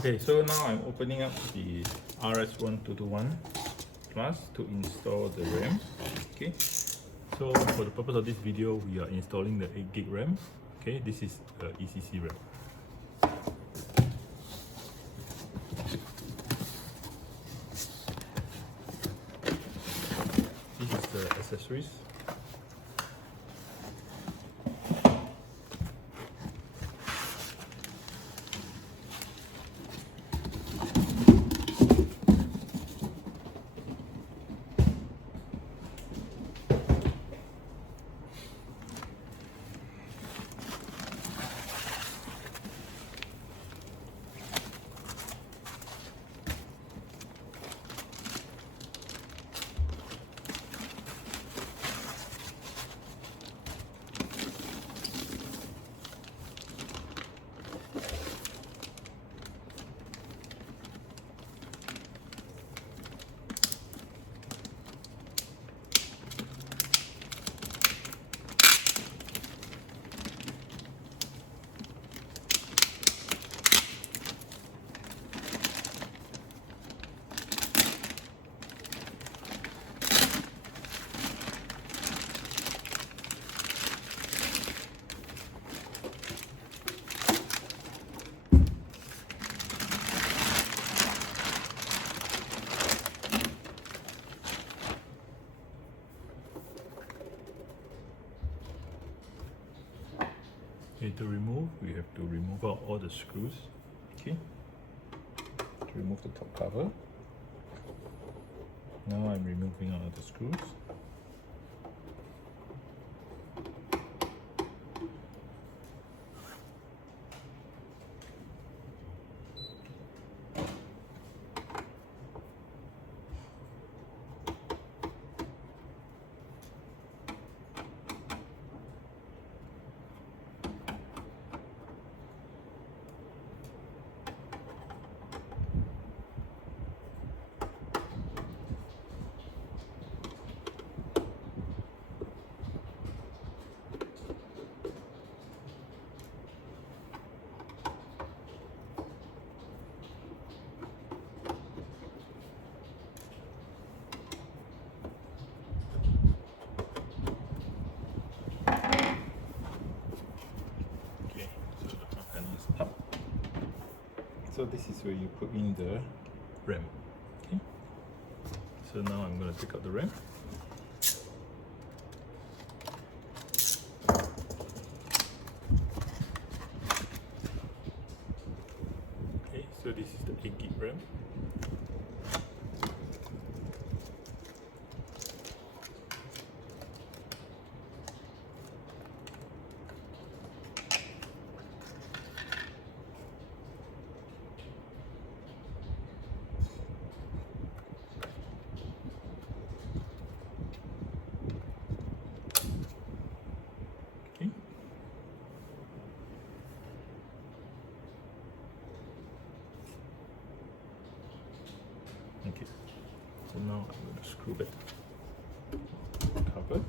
Okay, so now I'm opening up the RS1221 Plus to install the RAM. Okay, so for the purpose of this video, we are installing the 8GB RAM. Okay, this is ECC RAM. This is the accessories. Okay, to remove, we have to remove out all the screws. Okay, to remove the top cover. Now I'm removing out the screws. So this is where you put in the RAM. Okay. So now I'm going to take out the RAM. Okay, so this is the 8GB RAM. Okay, so now I'm going to screw back the cover.